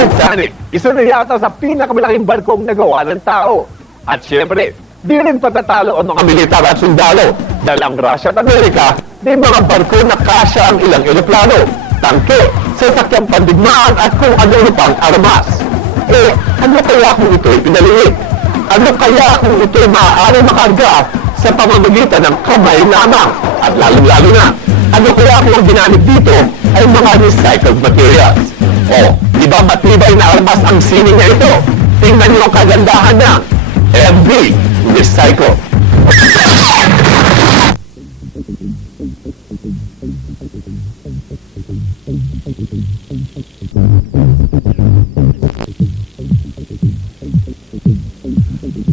Titanic, isa na yata sa pinakamalaking barkong nagawa ng tao. At syempre, di rin patatalo ang mga militar at sundalo dahil ang Russia at Amerika di mga barko na kasya ang ilang eroplano, tangke, sasakyang pandigmaan at kung ano pang armas. Ano kaya kung ito'y pinaliit? Ano kaya kung ito'y maaari makarga sa pamamagitan ng kamay lamang? At lalong-lalo na, ano kaya kung ang ginamit dito ay mga recycled materials? Di ba matibay na armas ang sining na ito? Tingnan niyo ang kagandahan ng MV Recycle.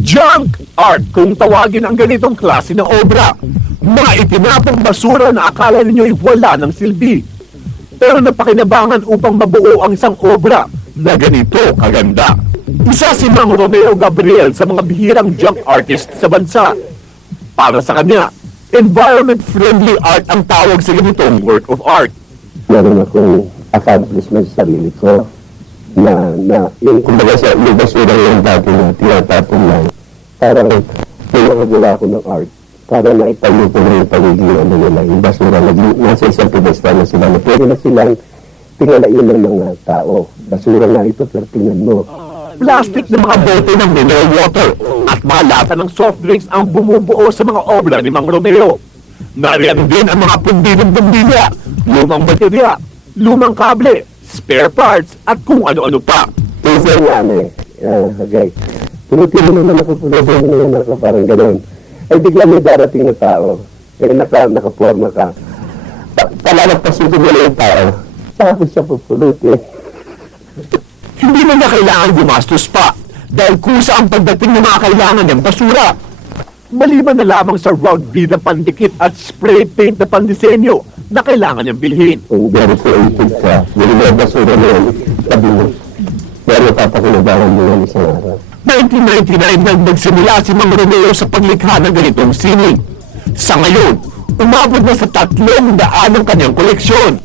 Junk art kung tawagin ang ganitong klase ng obra. Mga itinapong basura na akala ninyo'y wala ng silbi. Pero napakinabangan upang mabuo ang isang obra na ganito kaganda. Isa si Mang Romeo Gabriel sa mga bihirang junk artist sa bansa. Para sa kanya, environment-friendly art ang tawag sa ganitong work of art. Meron akong accomplishment sa sarili ko na yung kumbaga sa yung basura yung dati na tinatapon lang. Parang pinagagawa ko ng art para naitayo ko na yung paligid nila. Yung basura, nasa isang pedestal na sila na pwede na silang tingalain ng mga tao. Basura nga ito, pero tingnan mo. Plastic na mga bote ng mineral water at mga lata ng soft drinks ang bumubuo sa mga obra ni Mang Romeo. Nariyan din ang mga pundi ng bambilya, lumang baterya, lumang kable, spare parts at kung ano-ano pa. Minsan nga okay. Tinutilo naman ako naman ako parang gano'n. Ay bigla may darating na tao. Nakaporma ka. Palalagpasutin mo na yung tao. Tapos siya pupulutin. Hindi na niya kailangan gumastos pa dahil kusa ang pagdating ng mga kailangan niyang basura. Maliban na lamang sa round bead na pandikit at spray paint na pandisenyo na kailangan niyang bilhin. Kung very creative ka, yung mga basura na yun, sabi mo, pero papakinabangan mo yan isang araw. 1999 nang nagsimula si Mang Romeo sa paglikha ng ganitong sining. Sa ngayon, umabot na sa 300 ang kanyang koleksyon.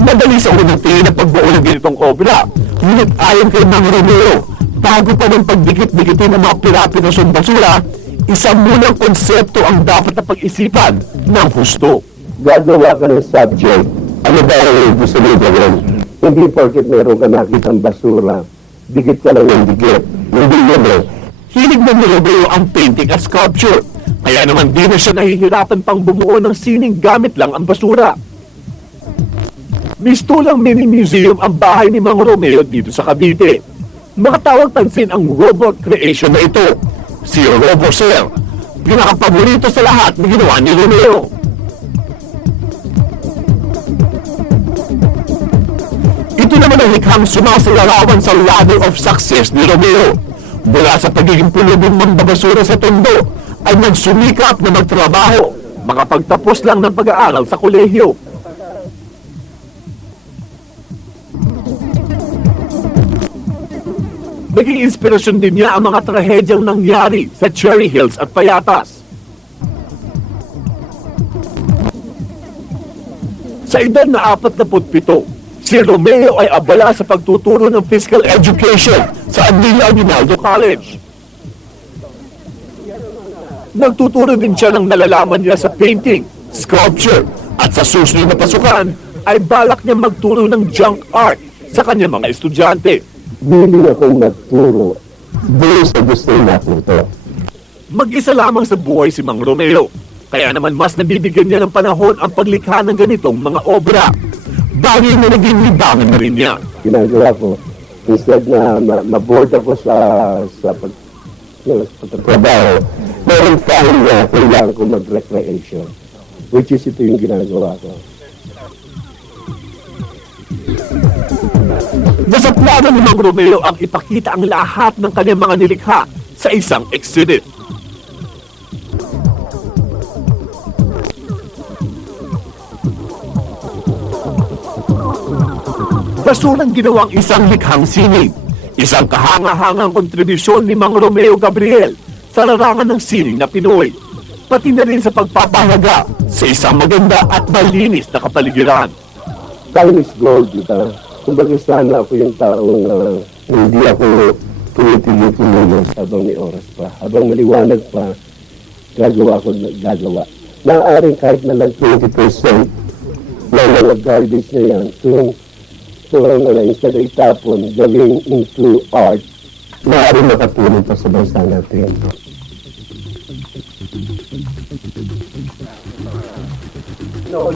Madali sa unang tingin na pagbuo ng ganitong obra. Ngunit ayon kay Mang Romeo, bago pa ng pagdikit-dikitin ng mga pira-pirasong basura, isang munang konsepto ang dapat na pag-isipan ng husto. Gagawa ka ng subject. Ano ba ang gusto mo gawin? Hindi porket meron ka nakitang basura, dikit ka lang ng dikit. Hindi yun Hilig ng Romeo ang painting at sculpture. Kaya naman di na siya nahihirapan pang bumuo ng sining gamit lang ang basura. Mistulang mini museum ang bahay ni Mang Romeo dito sa Cavite. Makatawag pansin ang robot creation na ito, si RoboCell. Pinakapaborito sa lahat na ginawa ni Romeo. Ito naman ang likhang sumasalarawan sa ladder of success ni Romeo. Mula sa pagiging pulubing mambabasura sa tondo, ay nagsumikap na magtrabaho, makapagtapos lang ng pag-aaral sa kolehiyo. Naging inspirasyon din niya ang mga trahedyang nangyari sa Cherry Hills at Payatas. Sa edad na 47, si Romeo ay abala sa pagtuturo ng physical education sa Anila Aguinaldo College. Nagtuturo din siya ng nalalaman niya sa painting, sculpture, at sa susunod na pasukan ay balak niya magturo ng junk art sa kanyang mga estudyante. Willing akong magturo doon sa gusto natuto. Mag-isa lamang sa buhay si Mang Romeo, kaya naman mas nabibigyan niya ng panahon ang paglikha ng ganitong mga obra. Bagay na naging libangan na rin niya. Ginagawa ko, instead na ma-board ako sa pagtrabaho, meron time na kailangan ko mag-recreation, which is ito yung ginagawa ko. Nasa plano ni Mang Romeo ang ipakita ang lahat ng kanyang mga nilikha sa isang exhibit. Basurang ginawang isang likhang sining, isang kahanga-hangang kontribusyon ni Mang Romeo Gabriel sa larangan ng sining na Pinoy, pati na rin sa pagpapahalaga sa isang maganda at malinis na kapaligiran. Time is gold, ito. Kumbaga sana ako yung taong hindi ako tumitigil kumilos habang may oras pa. Habang maliwanag pa, gagawa ko na gagawa. Maaaring kahit na lang 20% ng mga garbage na yan, turang na lang, instead of itapon, gawing into art, maaaring makatulong pa sa bansa natin. No,